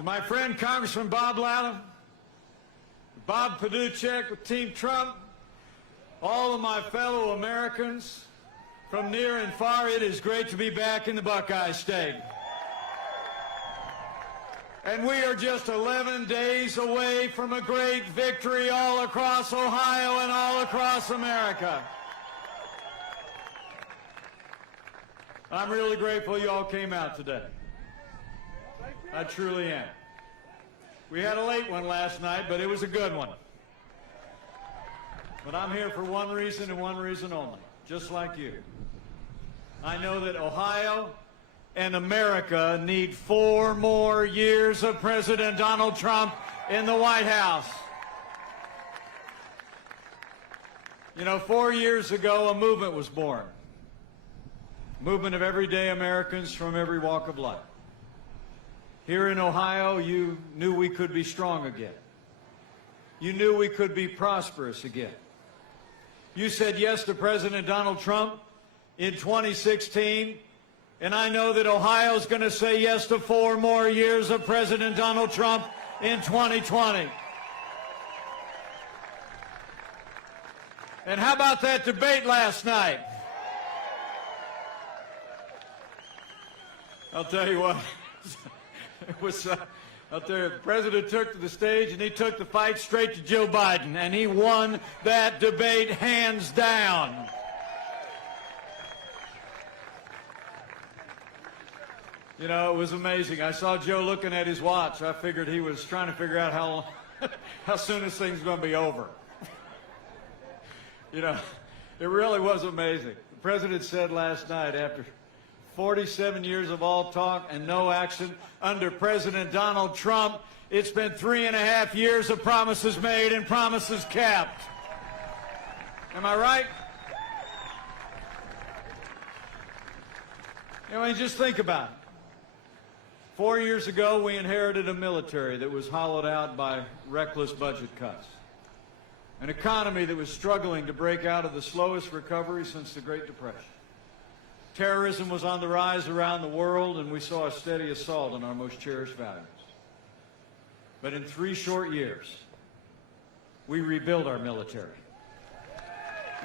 To my friend Congressman Bob Lally, Bob Paduchek with Team Trump, all of my fellow Americans from near and far, it is great to be back in the Buckeye State. And we are just 11 days away from a great victory all across Ohio and all across America. I'm really grateful you all came out today. I truly am. We had a late one last night, but it was a good one. But I'm here for one reason and one reason only, just like you. I know that Ohio and America need 4 more years of President Donald Trump in the White House. You know, 4 years ago, a movement was born. A movement of everyday Americans from every walk of life. Here in Ohio, you knew we could be strong again. You knew we could be prosperous again. You said yes to President Donald Trump in 2016, and I know that Ohio is going to say yes to 4 more years of President Donald Trump in 2020. And how about that debate last night? I'll tell you what, it was out there, the president took to the stage and he took the fight straight to Joe Biden, and he won that debate hands down. You know, it was amazing. I saw Joe looking at his watch. I figured he was trying to figure out how soon this thing's going to be over. You know, it really was amazing. The president said last night, after 47 years of all talk and no action under President Donald Trump, it's been 3.5 years of promises made and promises kept. Am I right? You know, just think about it. 4 years ago, we inherited a military that was hollowed out by reckless budget cuts, an economy that was struggling to break out of the slowest recovery since the Great Depression. Terrorism was on the rise around the world, and we saw a steady assault on our most cherished values. But in 3 short years, we rebuilt our military.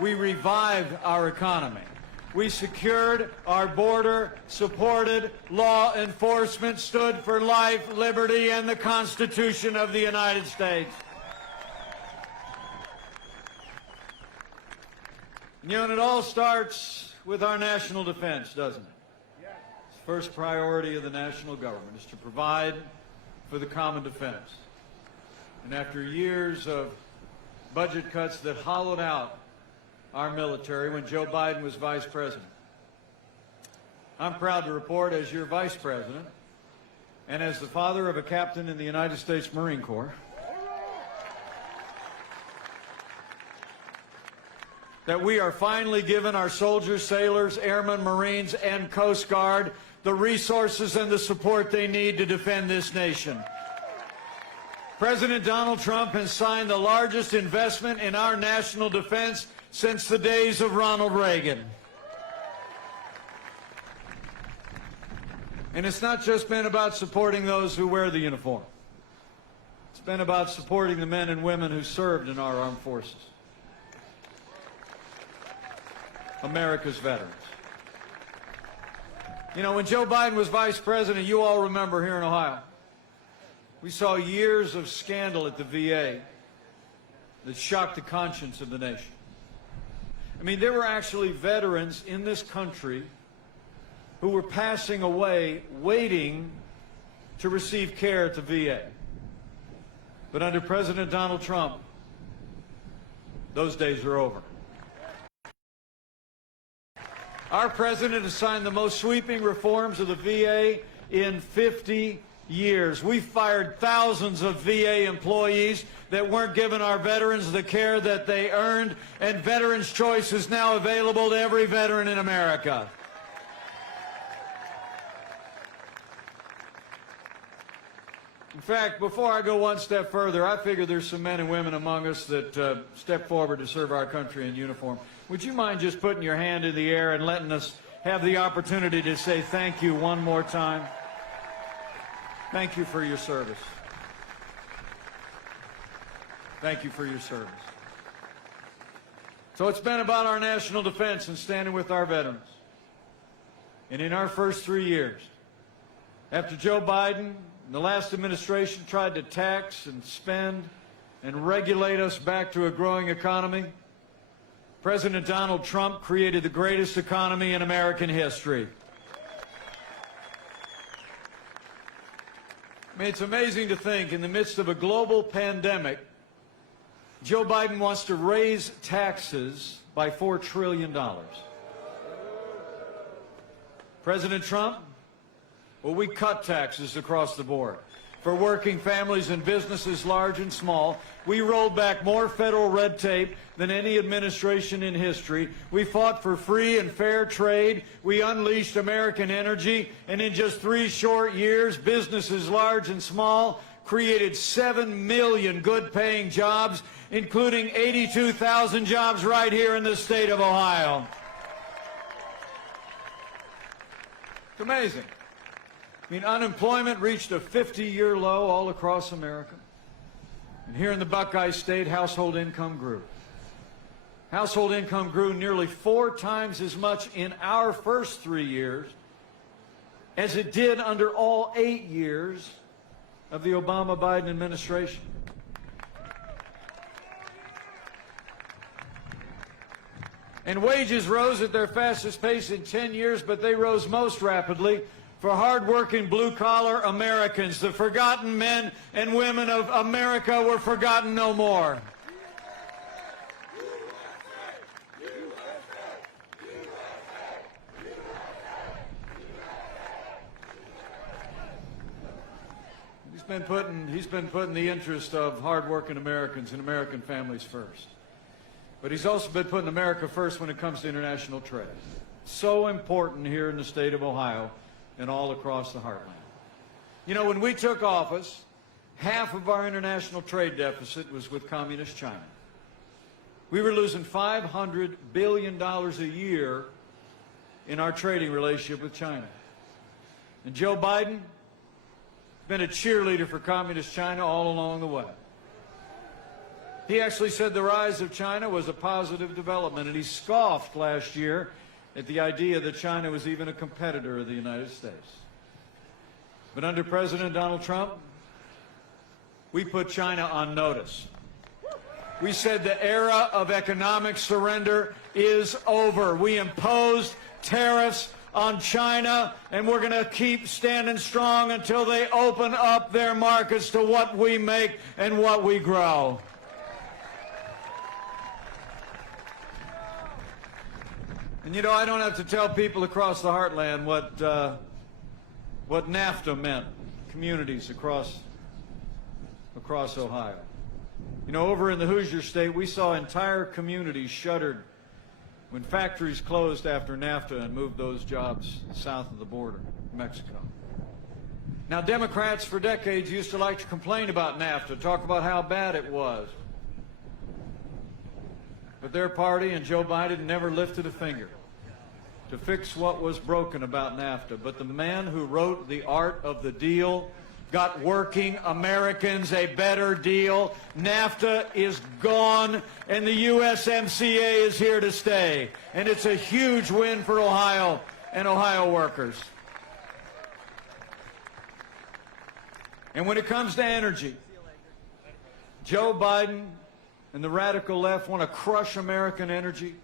We revived our economy. We secured our border, supported law enforcement, stood for life, liberty, and the Constitution of the United States. You know, and it all starts with our national defense, doesn't it? Yes. The first priority of the national government is to provide for the common defense. And after years of budget cuts that hollowed out our military when Joe Biden was vice president, I'm proud to report, as your vice president and as the father of a captain in the United States Marine Corps, that we are finally giving our soldiers, sailors, airmen, Marines, and Coast Guard the resources and the support they need to defend this nation. President Donald Trump has signed the largest investment in our national defense since the days of Ronald Reagan. And it's not just been about supporting those who wear the uniform. It's been about supporting the men and women who served in our armed forces. America's veterans. You know, when Joe Biden was vice president, you all remember here in Ohio, we saw years of scandal at the VA that shocked the conscience of the nation. I mean, there were actually veterans in this country who were passing away waiting to receive care at the VA. But under President Donald Trump, those days are over. Our president has signed the most sweeping reforms of the VA in 50 years. We fired thousands of VA employees that weren't giving our veterans the care that they earned, and Veterans Choice is now available to every veteran in America. In fact, before I go one step further, I figure there's some men and women among us that step forward to serve our country in uniform. Would you mind just putting your hand in the air and letting us have the opportunity to say thank you one more time? Thank you for your service. Thank you for your service. So it's been about our national defense and standing with our veterans. And in our first 3 years, after Joe Biden and the last administration tried to tax and spend and regulate us back to a growing economy, President Donald Trump created the greatest economy in American history. I mean, it's amazing to think in the midst of a global pandemic, Joe Biden wants to raise taxes by $4 trillion. President Trump, well, we cut taxes across the board. For working families and businesses large and small, we rolled back more federal red tape than any administration in history. We fought for free and fair trade. We unleashed American energy. And in just 3 short years, businesses large and small created 7 million good-paying jobs, including 82,000 jobs right here in the state of Ohio. It's amazing. I mean, unemployment reached a 50-year low all across America. And here in the Buckeye State, household income grew. Household income grew nearly 4 times as much in our first 3 years as it did under all 8 years of the Obama-Biden administration. And wages rose at their fastest pace in 10 years, but they rose most rapidly for hard-working blue-collar Americans. The forgotten men and women of America were forgotten no more. He's been putting the interest of hard-working Americans and American families first. But he's also been putting America first when it comes to international trade. So important here in the state of Ohio and all across the heartland. You know, when we took office, half of our international trade deficit was with communist China. We were losing $500 billion a year in our trading relationship with China. And Joe Biden been a cheerleader for communist China all along the way. He actually said the rise of China was a positive development, and he scoffed last year at the idea that China was even a competitor of the United States. But under President Donald Trump, we put China on notice. We said the era of economic surrender is over. We imposed tariffs on China, and we're going to keep standing strong until they open up their markets to what we make and what we grow. And you know, I don't have to tell people across the heartland what NAFTA meant, communities across Ohio. You know, over in the Hoosier State, we saw entire communities shuttered when factories closed after NAFTA and moved those jobs south of the border, Mexico. Now, Democrats for decades used to like to complain about NAFTA, talk about how bad it was. But their party and Joe Biden never lifted a finger to fix what was broken about NAFTA. But the man who wrote The Art of the Deal got working Americans a better deal. NAFTA is gone, and the USMCA is here to stay. And it's a huge win for Ohio and Ohio workers. And when it comes to energy, Joe Biden and the radical left want to crush American energy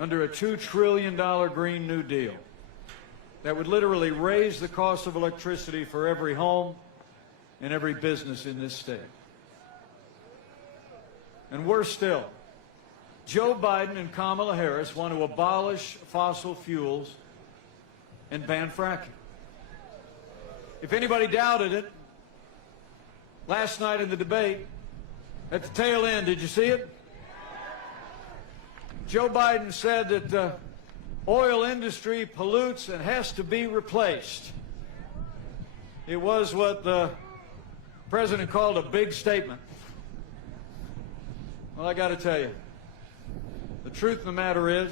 under a $2 trillion Green New Deal that would literally raise the cost of electricity for every home and every business in this state. And worse still, Joe Biden and Kamala Harris want to abolish fossil fuels and ban fracking. If anybody doubted it, last night in the debate, at the tail end, did you see it? Joe Biden said that the oil industry pollutes and has to be replaced. It was what the president called a big statement. Well, I got to tell you, the truth of the matter is,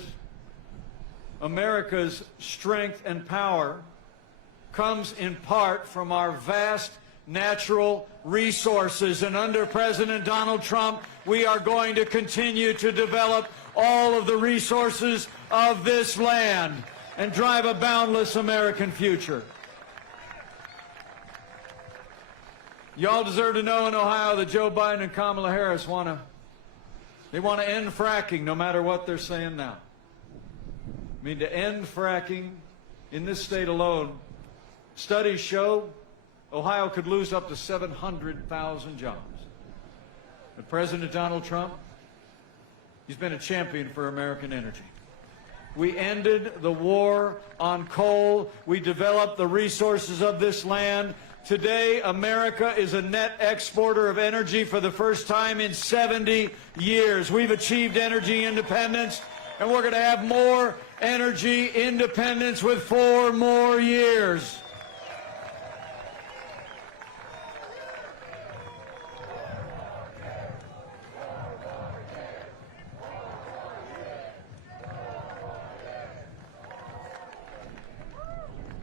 America's strength and power comes in part from our vast natural resources. And under President Donald Trump, we are going to continue to develop all of the resources of this land and drive a boundless American future. Y'all deserve to know in Ohio that Joe Biden and Kamala Harris want to end fracking no matter what they're saying now. I mean, to end fracking in this state alone, studies show Ohio could lose up to 700,000 jobs. But President Donald Trump, he's been a champion for American energy. We ended the war on coal. We developed the resources of this land. Today, America is a net exporter of energy for the first time in 70 years. We've achieved energy independence, and we're going to have more energy independence with 4 more years.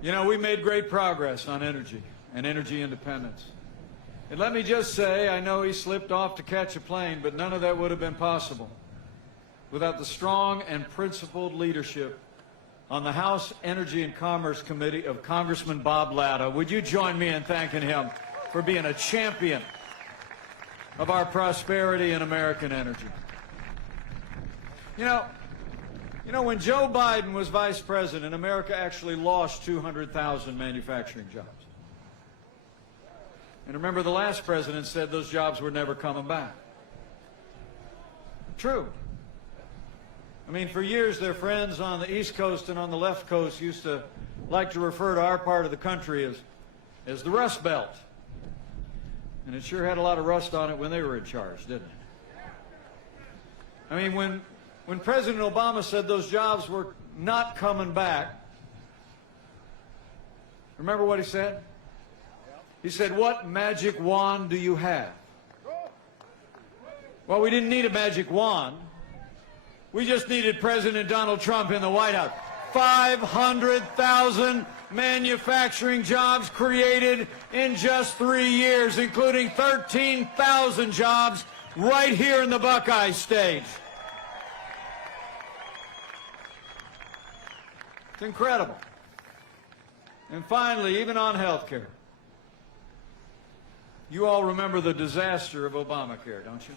You know, we made great progress on energy and energy independence. And let me just say, I know he slipped off to catch a plane, but none of that would have been possible without the strong and principled leadership on the House Energy and Commerce Committee of Congressman Bob Latta. Would you join me in thanking him for being a champion of our prosperity and American energy? You know, when Joe Biden was vice president, America actually lost 200,000 manufacturing jobs. And remember, the last president said those jobs were never coming back. True. I mean, for years, their friends on the East Coast and on the left coast used to like to refer to our part of the country as the Rust Belt. And it sure had a lot of rust on it when they were in charge, didn't it? I mean, when President Obama said those jobs were not coming back, remember what he said? He said, "What magic wand do you have?" Well, we didn't need a magic wand. We just needed President Donald Trump in the White House. 500,000 manufacturing jobs created in just 3 years, including 13,000 jobs right here in the Buckeye State. It's incredible. And finally, even on health care, you all remember the disaster of Obamacare, don't you?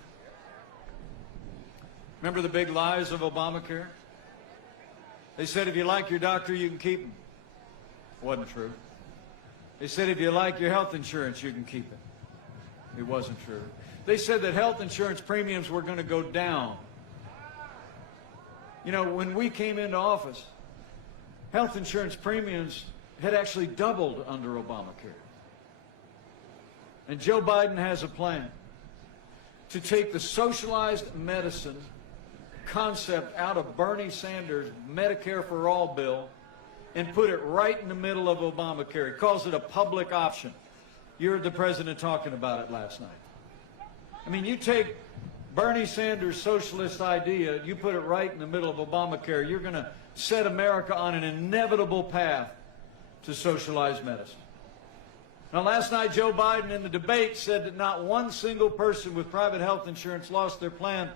Remember the big lies of Obamacare? They said if you like your doctor, you can keep him. Wasn't true. They said if you like your health insurance, you can keep it. It wasn't true. They said that health insurance premiums were going to go down. You know, when we came into office, health insurance premiums had actually doubled under Obamacare. And Joe Biden has a plan to take the socialized medicine concept out of Bernie Sanders' Medicare for All bill and put it right in the middle of Obamacare. He calls it a public option. You heard the president talking about it last night. I mean, you take Bernie Sanders' socialist idea, you put it right in the middle of Obamacare, you're going to set America on an inevitable path to socialized medicine. Now, last night, Joe Biden in the debate said that not one single person with private health insurance lost their plan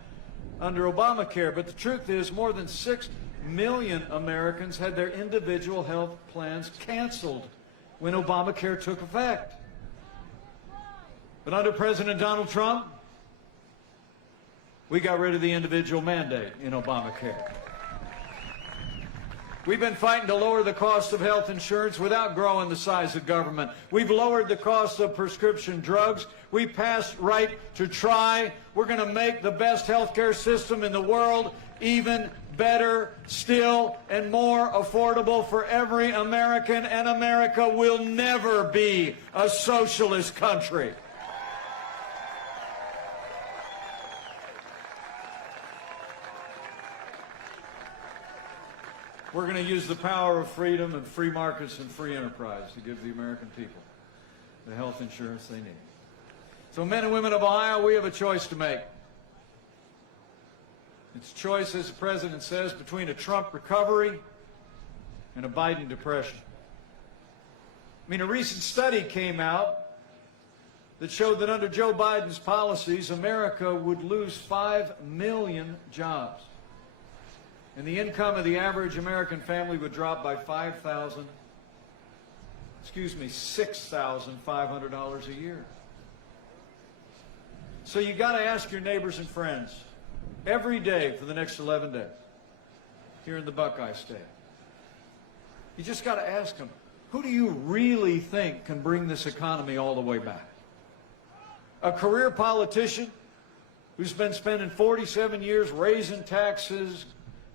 under Obamacare. But the truth is, more than 6 million Americans had their individual health plans canceled when Obamacare took effect. But under President Donald Trump, we got rid of the individual mandate in Obamacare. We've been fighting to lower the cost of health insurance without growing the size of government. We've lowered the cost of prescription drugs. We passed right to try. We're going to make the best health care system in the world even better still and more affordable for every American. And America will never be a socialist country. We're going to use the power of freedom and free markets and free enterprise to give the American people the health insurance they need. So men and women of Ohio, we have a choice to make. It's a choice, as the president says, between a Trump recovery and a Biden depression. I mean, a recent study came out that showed that under Joe Biden's policies, America would lose 5 million jobs. And the income of the average American family would drop by $6,500 a year. So you got to ask your neighbors and friends every day for the next 11 days here in the Buckeye State. You just got to ask them, who do you really think can bring this economy all the way back? A career politician who's been spending 47 years raising taxes,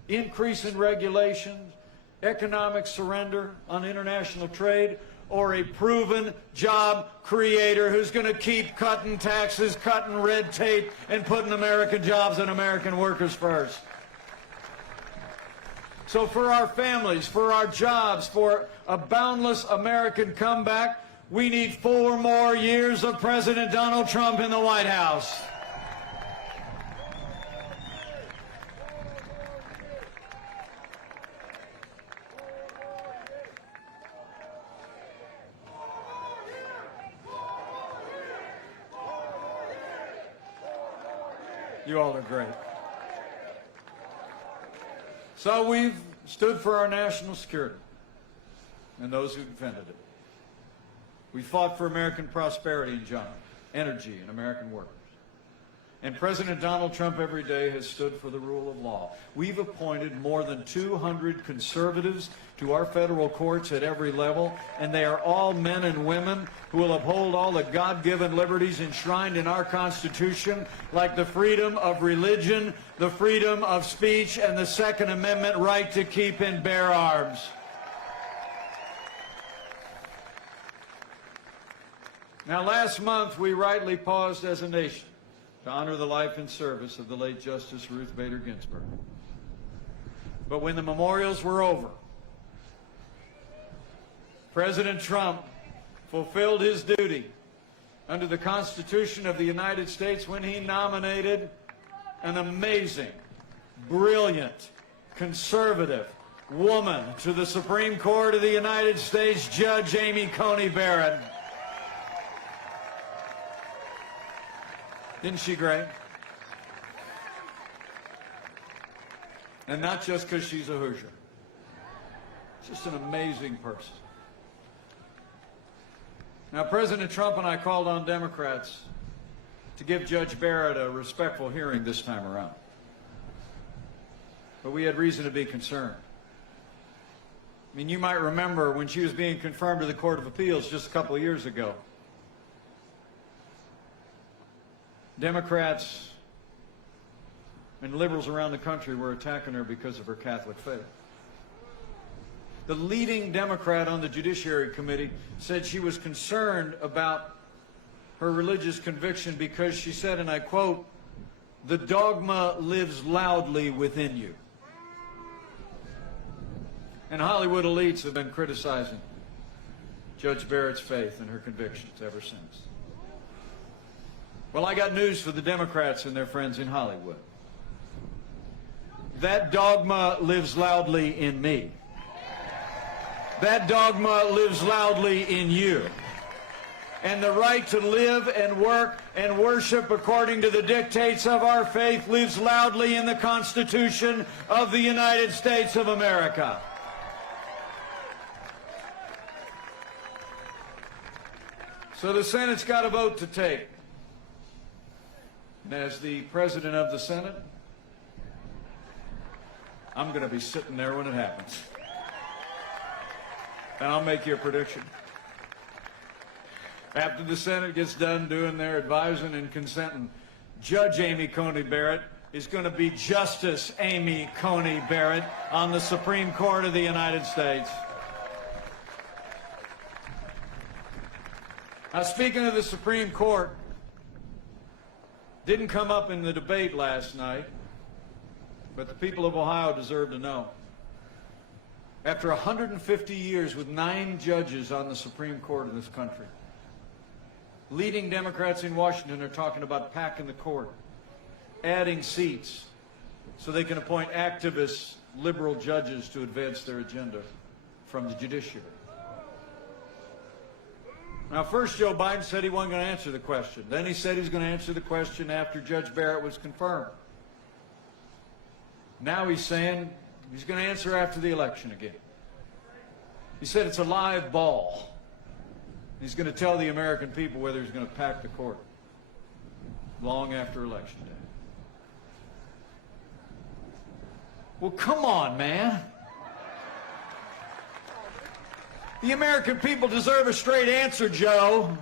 increasing regulations, economic surrender on international trade, or a proven job creator who's going to keep cutting taxes, cutting red tape, and putting American jobs and American workers first? So for our families, for our jobs, for a boundless American comeback, we need 4 more years of President Donald Trump in the White House. You all are great. So we've stood for our national security and those who defended it. We fought for American prosperity and jobs, energy, and American workers. And President Donald Trump every day has stood for the rule of law. We've appointed more than 200 conservatives to our federal courts at every level, and they are all men and women who will uphold all the God-given liberties enshrined in our Constitution, like the freedom of religion, the freedom of speech, and the Second Amendment right to keep and bear arms. Now, last month, we rightly paused as a nation to honor the life and service of the late Justice Ruth Bader Ginsburg. But when the memorials were over, President Trump fulfilled his duty under the Constitution of the United States when he nominated an amazing, brilliant, conservative woman to the Supreme Court of the United States, Judge Amy Coney Barrett. Isn't she great? And not just because she's a Hoosier. Just an amazing person. Now, President Trump and I called on Democrats to give Judge Barrett a respectful hearing this time around. But we had reason to be concerned. I mean, you might remember when she was being confirmed to the Court of Appeals just a couple of years ago. Democrats and liberals around the country were attacking her because of her Catholic faith. The leading Democrat on the Judiciary Committee said she was concerned about her religious conviction because she said, and I quote, "The dogma lives loudly within you." And Hollywood elites have been criticizing Judge Barrett's faith and her convictions ever since. Well, I got news for the Democrats and their friends in Hollywood. That dogma lives loudly in me. That dogma lives loudly in you. And the right to live and work and worship according to the dictates of our faith lives loudly in the Constitution of the United States of America. So the Senate's got a vote to take. And as the President of the Senate, I'm going to be sitting there when it happens. And I'll make you a prediction. After the Senate gets done doing their advising and consenting, Judge Amy Coney Barrett is going to be Justice Amy Coney Barrett on the Supreme Court of the United States. Now, speaking of the Supreme Court, didn't come up in the debate last night, but the people of Ohio deserve to know. After 150 years with 9 judges on the Supreme Court of this country, leading Democrats in Washington are talking about packing the court, adding seats so they can appoint activist liberal judges to advance their agenda from the judiciary. Now, first Joe Biden said he wasn't going to answer the question. Then he said he was going to answer the question after Judge Barrett was confirmed. Now he's saying he's going to answer after the election again. He said it's a live ball. He's going to tell the American people whether he's going to pack the court long after Election Day. Well, come on, man. The American people deserve a straight answer, Joe.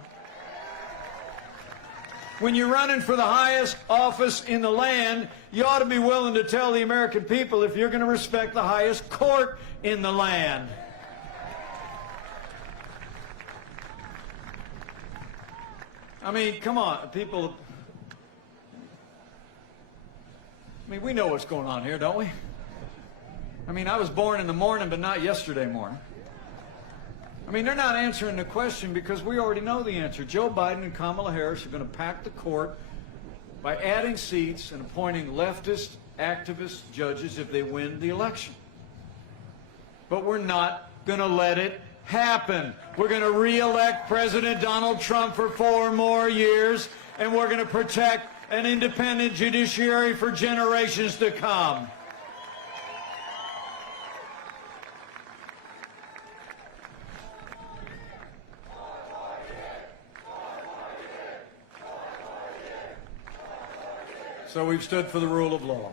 When you're running for the highest office in the land, you ought to be willing to tell the American people if you're going to respect the highest court in the land. I mean, come on, people. I mean, we know what's going on here, don't we? I mean, I was born in the morning, but not yesterday morning. I mean, they're not answering the question because we already know the answer. Joe Biden and Kamala Harris are going to pack the court by adding seats and appointing leftist, activist judges if they win the election. But we're not going to let it happen. We're going to re-elect President Donald Trump for 4 more years, and we're going to protect an independent judiciary for generations to come. So we've stood for the rule of law.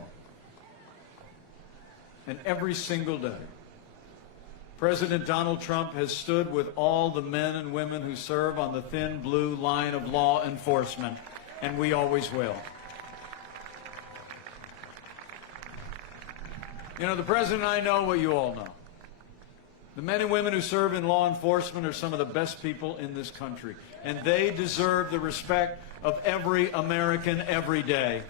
And every single day, President Donald Trump has stood with all the men and women who serve on the thin blue line of law enforcement, and we always will. You know, the President and I know what you all know. The men and women who serve in law enforcement are some of the best people in this country, and they deserve the respect of every American every day.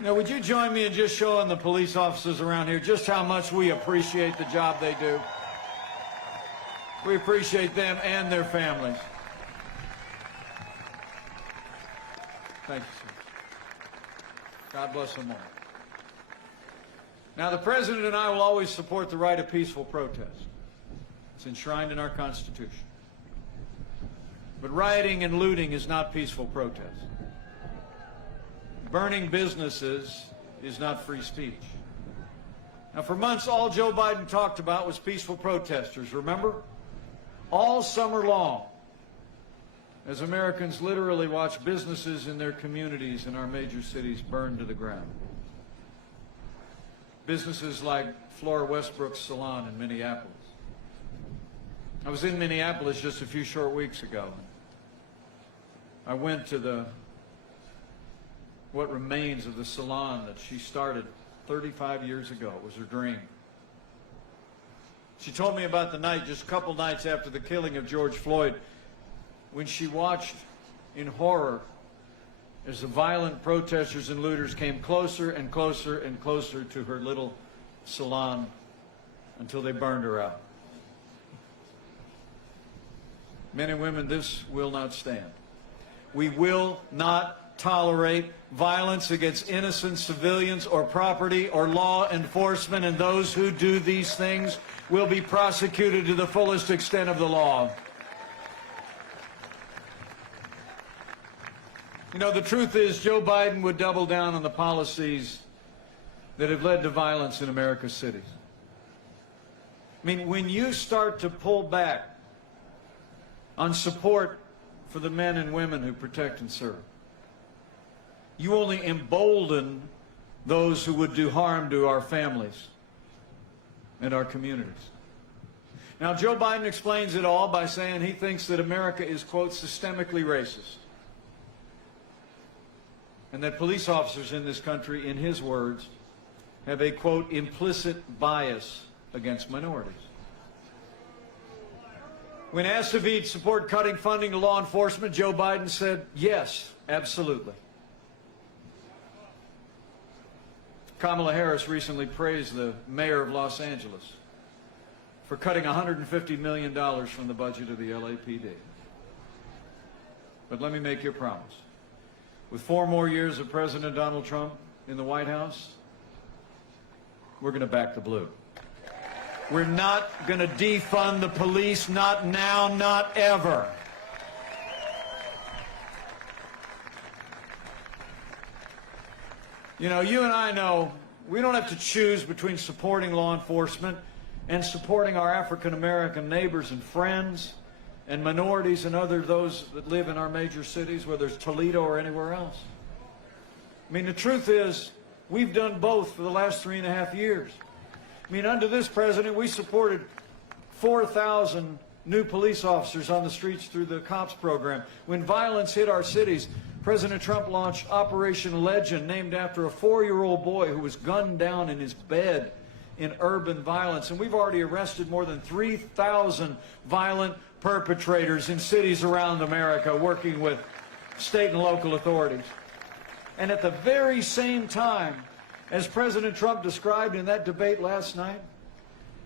Now, would you join me in just showing the police officers around here just how much we appreciate the job they do? We appreciate them and their families. Thank you, sir. God bless them all. Now, the President and I will always support the right of peaceful protest. It's enshrined in our Constitution. But rioting and looting is not peaceful protest. Burning businesses is not free speech. Now, for months, all Joe Biden talked about was peaceful protesters, remember? All summer long, as Americans literally watch businesses in their communities in our major cities burn to the ground. Businesses like Flora Westbrook's salon in Minneapolis. I was in Minneapolis just a few short weeks ago. I went to what remains of the salon that she started 35 years ago. It was her dream. She told me about the night, just a couple nights after the killing of George Floyd, when she watched in horror as the violent protesters and looters came closer and closer and closer to her little salon until they burned her out. Men and women, this will not stand. We will not tolerate violence against innocent civilians or property or law enforcement, and those who do these things will be prosecuted to the fullest extent of the law. You know, the truth is Joe Biden would double down on the policies that have led to violence in America's cities. I mean, when you start to pull back on support for the men and women who protect and serve, you only embolden those who would do harm to our families and our communities. Now, Joe Biden explains it all by saying he thinks that America is, quote, systemically racist, and that police officers in this country, in his words, have a, quote, implicit bias against minorities. When asked if he'd support cutting funding to law enforcement, Joe Biden said, yes, absolutely. Kamala Harris recently praised the mayor of Los Angeles for cutting $150 million from the budget of the LAPD. But let me make you a promise. With 4 more years of President Donald Trump in the White House, we're going to back the blue. We're not going to defund the police, not now, not ever. You know, you and I know we don't have to choose between supporting law enforcement and supporting our African-American neighbors and friends and minorities and those that live in our major cities, whether it's Toledo or anywhere else. I mean, the truth is, we've done both for the last 3.5 years. I mean, under this president, we supported 4,000 new police officers on the streets through the COPS program. When violence hit our cities, President Trump launched Operation Legend, named after a 4-year-old boy who was gunned down in his bed in urban violence. And we've already arrested more than 3,000 violent perpetrators in cities around America, working with state and local authorities. And at the very same time, as President Trump described in that debate last night,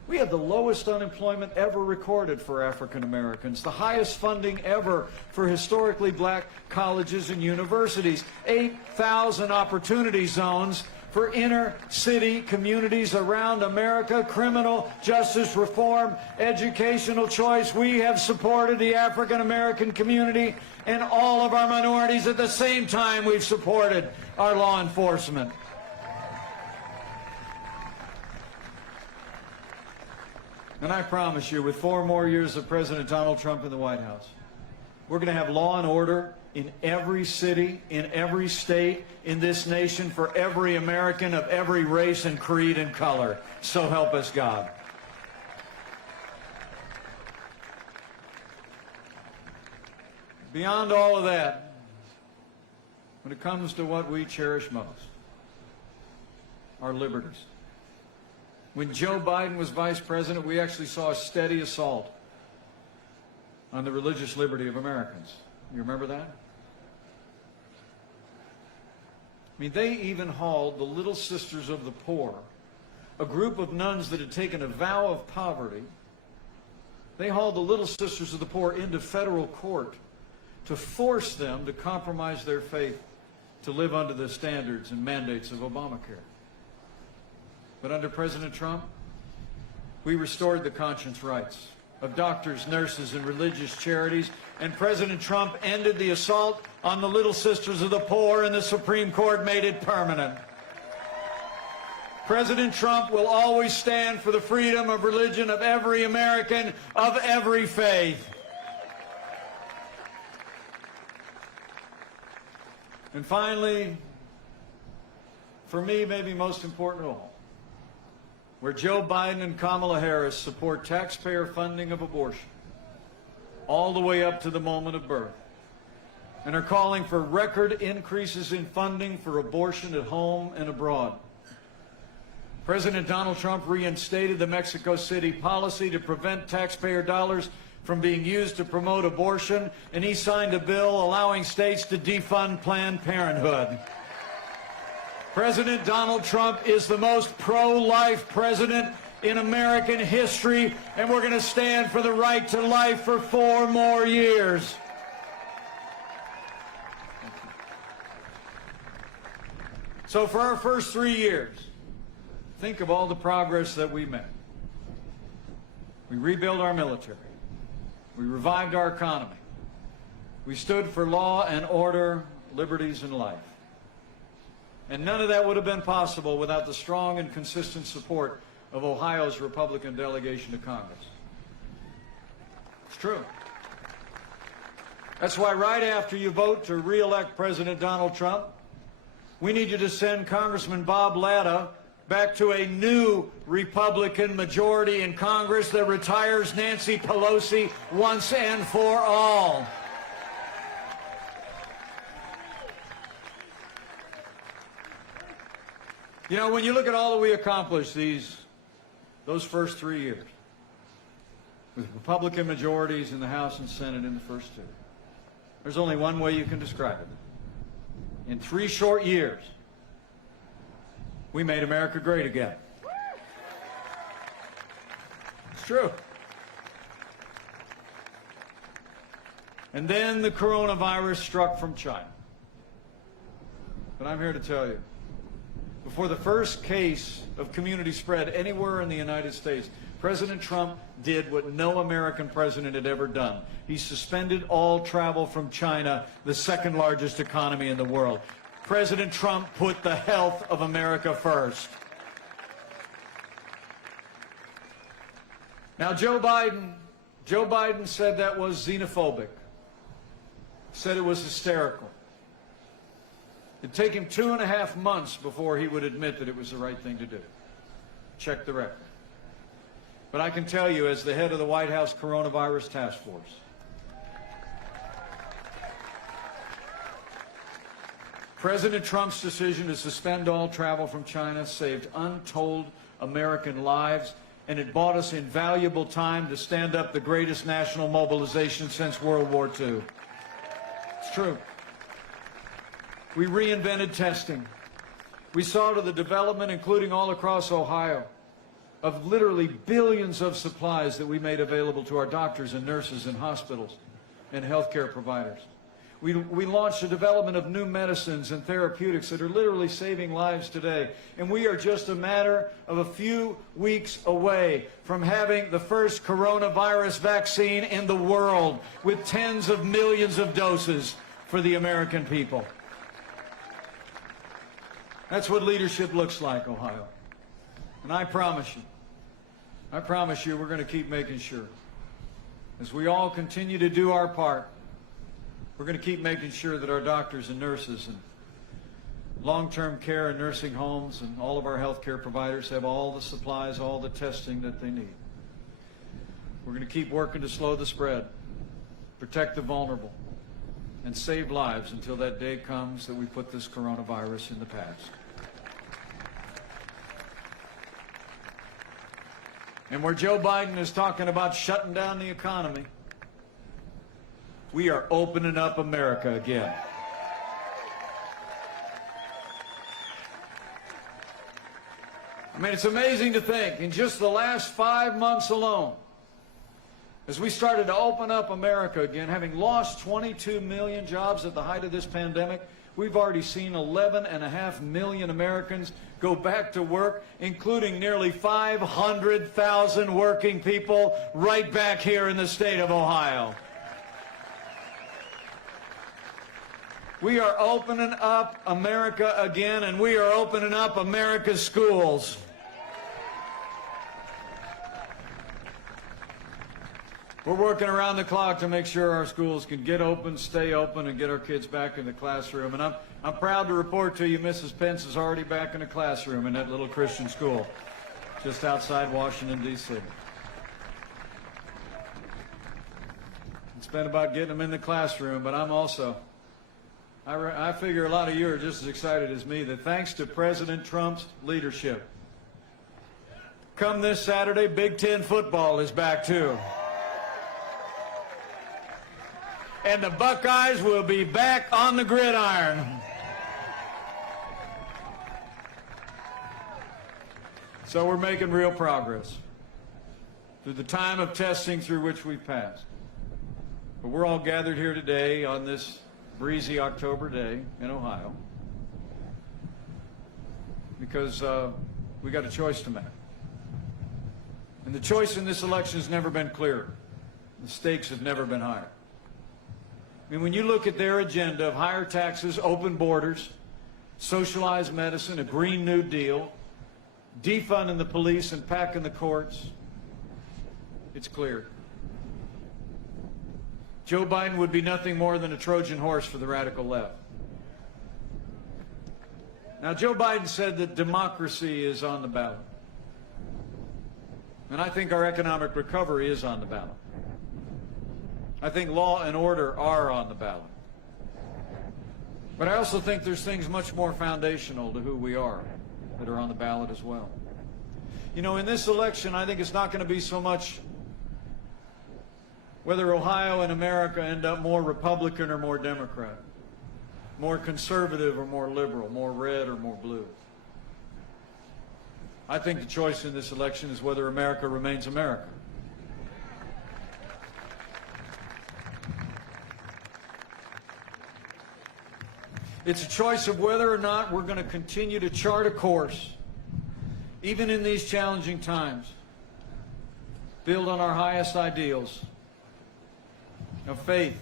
we have the lowest unemployment ever recorded for African Americans, the highest funding ever for historically black colleges and universities, 8,000 opportunity zones for inner city communities around America, criminal justice reform, educational choice. We have supported the African American community and all of our minorities. At the same time, we've supported our law enforcement. And I promise you, with 4 more years of President Donald Trump in the White House, we're going to have law and order in every city, in every state, in this nation, for every American of every race and creed and color. So help us God. Beyond all of that, when it comes to what we cherish most, our liberties. When Joe Biden was vice president, we actually saw a steady assault on the religious liberty of Americans. You remember that? I mean, they even hauled the Little Sisters of the Poor, a group of nuns that had taken a vow of poverty. They hauled the Little Sisters of the Poor into federal court to force them to compromise their faith to live under the standards and mandates of Obamacare. But under President Trump, we restored the conscience rights of doctors, nurses, and religious charities, and President Trump ended the assault on the Little Sisters of the Poor, and the Supreme Court made it permanent. President Trump will always stand for the freedom of religion of every American, of every faith. And finally, for me, maybe most important of all, where Joe Biden and Kamala Harris support taxpayer funding of abortion all the way up to the moment of birth, and are calling for record increases in funding for abortion at home and abroad. President Donald Trump reinstated the Mexico City policy to prevent taxpayer dollars from being used to promote abortion, and he signed a bill allowing states to defund Planned Parenthood. President Donald Trump is the most pro-life president in American history, and we're going to stand for the right to life for 4 more years. So for our first 3 years, think of all the progress that we made. We rebuilt our military. We revived our economy. We stood for law and order, liberties, and life. And none of that would have been possible without the strong and consistent support of Ohio's Republican delegation to Congress. It's true. That's why right after you vote to re-elect President Donald Trump, we need you to send Congressman Bob Latta back to a new Republican majority in Congress that retires Nancy Pelosi once and for all. You know, when you look at all that we accomplished those first 3 years, with Republican majorities in the House and Senate in the first 2, there's only one way you can describe it. In 3 short years, we made America great again. It's true. And then the coronavirus struck from China. But I'm here to tell you, before the first case of community spread anywhere in the United States, President Trump did what no American president had ever done. He suspended all travel from China, the second largest economy in the world. President Trump put the health of America first. Now, Joe Biden said that was xenophobic, said it was hysterical. It'd take him 2.5 months before he would admit that it was the right thing to do. Check the record. But I can tell you, as the head of the White House Coronavirus Task Force, President Trump's decision to suspend all travel from China saved untold American lives, and it bought us invaluable time to stand up the greatest national mobilization since World War II. It's true. We reinvented testing. We saw to the development, including all across Ohio, of literally billions of supplies that we made available to our doctors and nurses and hospitals and healthcare providers. We launched the development of new medicines and therapeutics that are literally saving lives today. And we are just a matter of a few weeks away from having the first coronavirus vaccine in the world, with tens of millions of doses for the American people. That's what leadership looks like, Ohio. And I promise you we're going to keep making sure, as we all continue to do our part, we're going to keep making sure that our doctors and nurses and long-term care and nursing homes and all of our healthcare providers have all the supplies, all the testing that they need. We're going to keep working to slow the spread, protect the vulnerable, and save lives until that day comes that we put this coronavirus in the past. And where Joe Biden is talking about shutting down the economy, we are opening up America again. I mean, it's amazing to think, in just the last 5 months alone, as we started to open up America again, having lost 22 million jobs at the height of this pandemic, we've already seen 11.5 million Americans go back to work, including nearly 500,000 working people right back here in the state of Ohio. We are opening up America again, and we are opening up America's schools. We're working around the clock to make sure our schools can get open, stay open, and get our kids back in the classroom. And I'm proud to report to you, Mrs. Pence is already back in the classroom in that little Christian school just outside Washington, D.C. It's been about getting them in the classroom, but I'm also... I figure a lot of you are just as excited as me that thanks to President Trump's leadership, come this Saturday, Big Ten football is back too. And the Buckeyes will be back on the gridiron. So we're making real progress through the time of testing through which we've passed. But we're all gathered here today on this breezy October day in Ohio because we got a choice to make. And the choice in this election has never been clearer. The stakes have never been higher. I mean, when you look at their agenda of higher taxes, open borders, socialized medicine, a Green New Deal, defunding the police and packing the courts, it's clear. Joe Biden would be nothing more than a Trojan horse for the radical left. Now, Joe Biden said that democracy is on the ballot. And I think our economic recovery is on the ballot. I think law and order are on the ballot. But I also think there's things much more foundational to who we are that are on the ballot as well. You know, in this election, I think it's not going to be so much whether Ohio and America end up more Republican or more Democrat, more conservative or more liberal, more red or more blue. I think the choice in this election is whether America remains America. It's a choice of whether or not we're going to continue to chart a course, even in these challenging times, build on our highest ideals of faith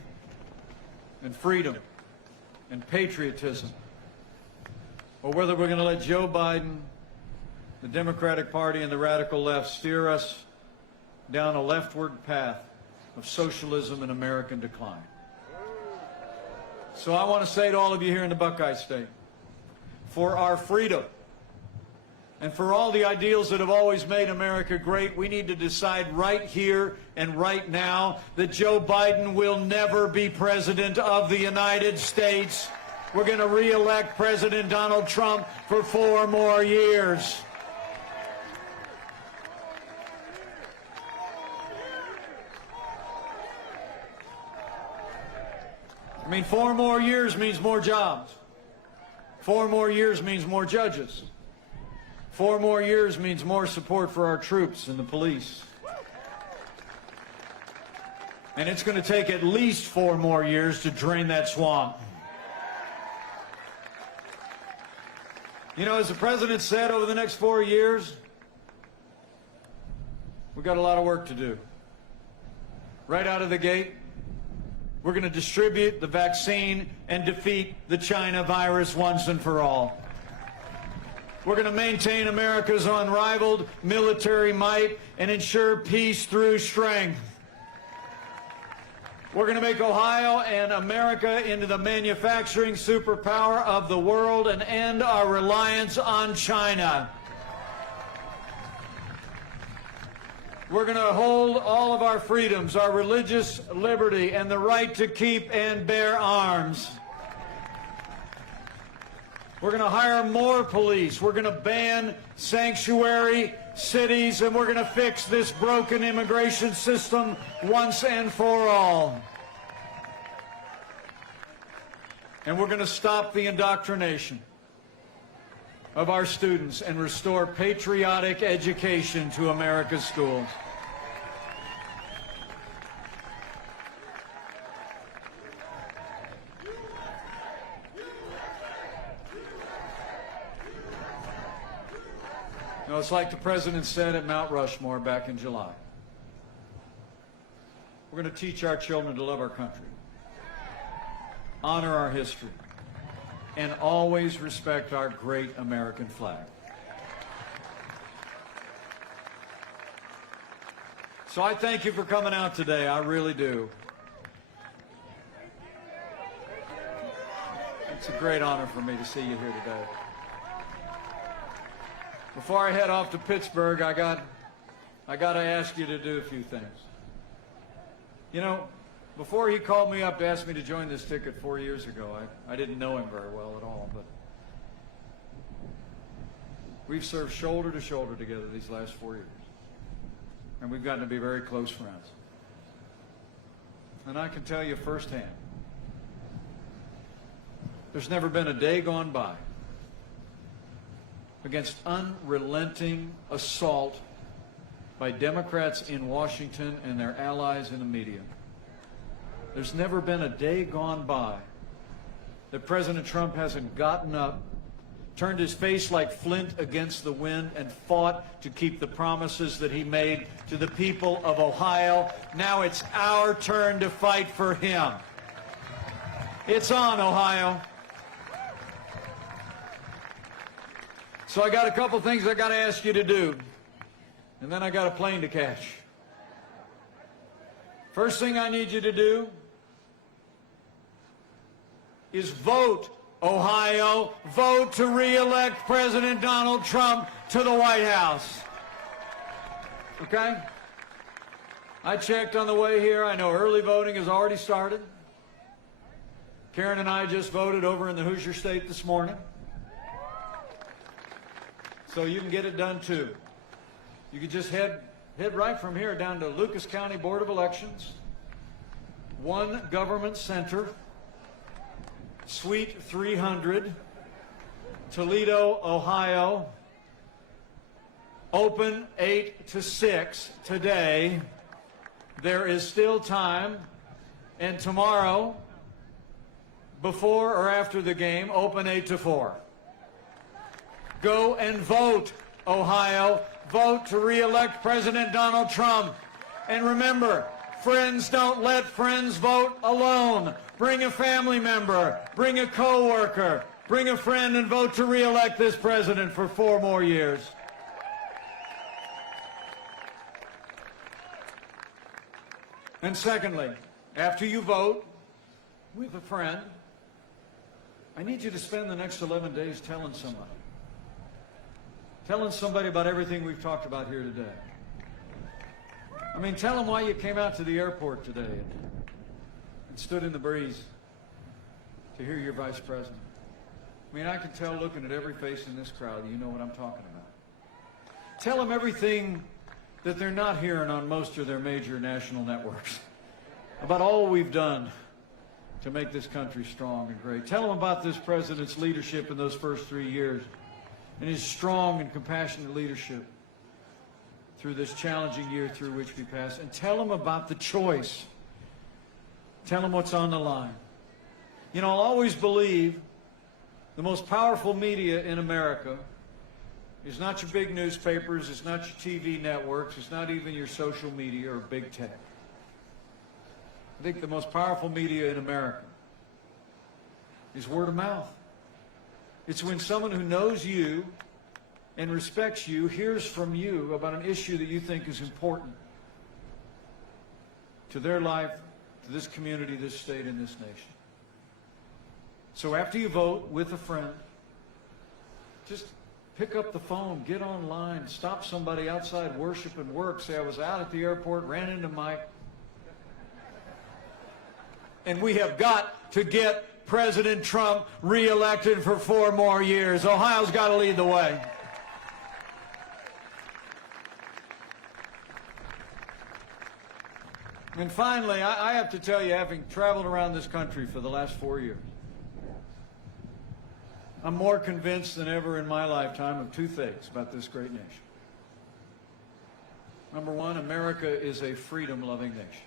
and freedom and patriotism, or whether we're going to let Joe Biden, the Democratic Party, and the radical left steer us down a leftward path of socialism and American decline. So I want to say to all of you here in the Buckeye State, for our freedom and for all the ideals that have always made America great, we need to decide right here and right now that Joe Biden will never be President of the United States. We're going to re-elect President Donald Trump for 4 more years. I mean, 4 more years means more jobs. 4 more years means more judges. 4 more years means more support for our troops and the police. And it's going to take at least 4 more years to drain that swamp. You know, as the president said, over the next 4 years, we've got a lot of work to do. Right out of the gate, we're going to distribute the vaccine and defeat the China virus once and for all. We're going to maintain America's unrivaled military might and ensure peace through strength. We're going to make Ohio and America into the manufacturing superpower of the world and end our reliance on China. We're going to hold all of our freedoms, our religious liberty, and the right to keep and bear arms. We're going to hire more police. We're going to ban sanctuary cities, and we're going to fix this broken immigration system once and for all. And we're going to stop the indoctrination of our students and restore patriotic education to America's schools. You know, it's like the president said at Mount Rushmore back in July. We're going to teach our children to love our country, honor our history, and always respect our great American flag. So I thank you for coming out today. I really do. It's a great honor for me to see you here today. Before I head off to Pittsburgh, I got to ask you to do a few things. You know, before he called me up to ask me to join this ticket 4 years ago, I didn't know him very well at all, but we've served shoulder to shoulder together these last 4 years, and we've gotten to be very close friends. And I can tell you firsthand, there's never been a day gone by against unrelenting assault by Democrats in Washington and their allies in the media. There's never been a day gone by that President Trump hasn't gotten up, turned his face like flint against the wind, and fought to keep the promises that he made to the people of Ohio. Now it's our turn to fight for him. It's on, Ohio. So I got a couple things I got to ask you to do, and then I got a plane to catch. First thing I need you to do is vote, Ohio. Vote to re-elect President Donald Trump to the White House. Okay? I checked on the way here. I know early voting has already started. Karen and I just voted over in the Hoosier State this morning. So you can get it done too. You can just head right from here down to Lucas County Board of Elections, One Government Center, Suite 300, Toledo, Ohio. Open 8 to 6 today. There is still time. And tomorrow, before or after the game, open 8 to 4. Go and vote, Ohio. Vote to re-elect President Donald Trump. And remember, friends don't let friends vote alone. Bring a family member, bring a coworker, bring a friend and vote to re-elect this president for 4 more years. And secondly, after you vote with a friend, I need you to spend the next 11 days telling somebody. Telling somebody about everything we've talked about here today. I mean, tell them why you came out to the airport today and stood in the breeze to hear your vice president. I mean, I can tell looking at every face in this crowd, you know what I'm talking about. Tell them everything that they're not hearing on most of their major national networks about all we've done to make this country strong and great. Tell them about this president's leadership in those first 3 years and his strong and compassionate leadership through this challenging year through which we pass. And tell them about the choice. Tell them what's on the line. You know, I'll always believe the most powerful media in America is not your big newspapers, it's not your TV networks, it's not even your social media or big tech. I think the most powerful media in America is word of mouth. It's when someone who knows you and respects you hears from you about an issue that you think is important to their life, to this community, this state, and this nation. So after you vote with a friend, just pick up the phone, get online, stop somebody outside worship and work, say, I was out at the airport, ran into Mike. And we have got to get President Trump reelected for 4 more years. Ohio's got to lead the way. And finally, I have to tell you, having traveled around this country for the last 4 years, I'm more convinced than ever in my lifetime of 2 things about this great nation. Number one, America is a freedom-loving nation.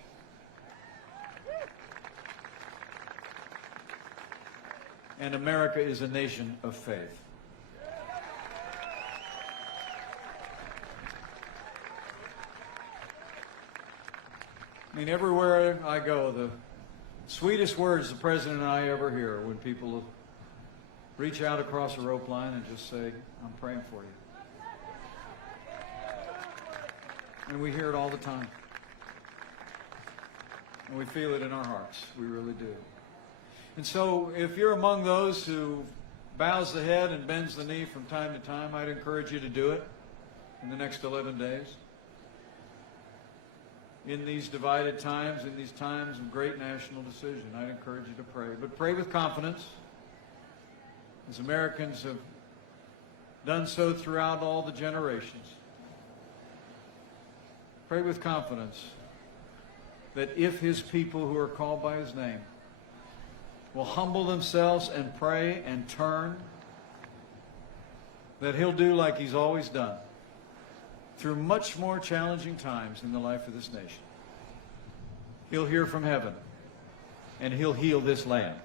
And America is a nation of faith. I mean, everywhere I go, the sweetest words the President and I ever hear are when people reach out across a rope line and just say, I'm praying for you. And we hear it all the time. And we feel it in our hearts. We really do. And so if you're among those who bows the head and bends the knee from time to time, I'd encourage you to do it in the next 11 days. In these divided times, in these times of great national decision, I'd encourage you to pray. But pray with confidence, as Americans have done so throughout all the generations. Pray with confidence that if his people who are called by his name will humble themselves and pray and turn, that he'll do like he's always done through much more challenging times in the life of this nation. He'll hear from heaven and he'll heal this land.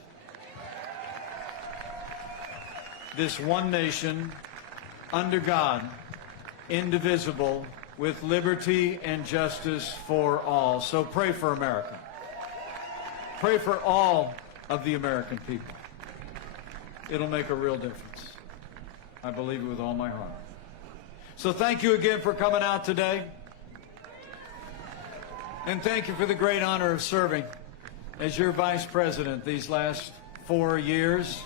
This one nation under God, indivisible, with liberty and justice for all. So pray for America. Pray for all of the American people. It'll make a real difference. I believe it with all my heart. So thank you again for coming out today. And thank you for the great honor of serving as your vice president these last 4 years.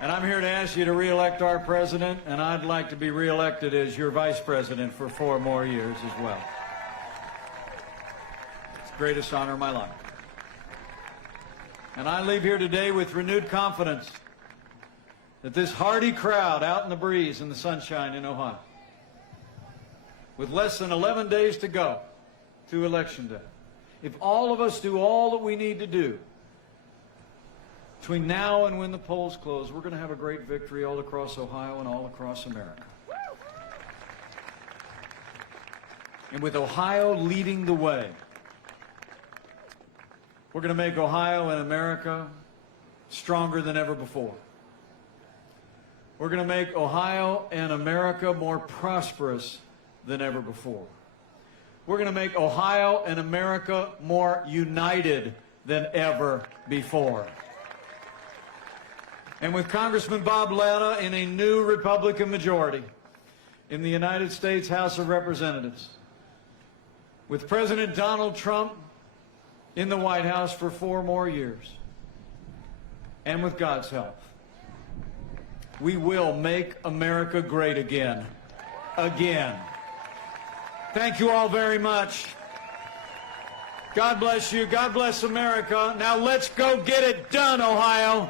And I'm here to ask you to re-elect our president, and I'd like to be re-elected as your vice president for 4 more years as well. It's the greatest honor of my life. And I leave here today with renewed confidence that this hardy crowd out in the breeze and the sunshine in Ohio, with less than 11 days to go to Election Day, if all of us do all that we need to do between now and when the polls close, we're going to have a great victory all across Ohio and all across America. And with Ohio leading the way, we're going to make Ohio and America stronger than ever before. We're going to make Ohio and America more prosperous than ever before. we're going to make Ohio and America more united than ever before. And with Congressman Bob Latta in a new Republican majority in the United States House of Representatives, with President Donald Trump in the White House for 4 more years, and with God's help, we will make America great again. Again. Thank you all very much. God bless you. God bless America. Now let's go get it done, Ohio.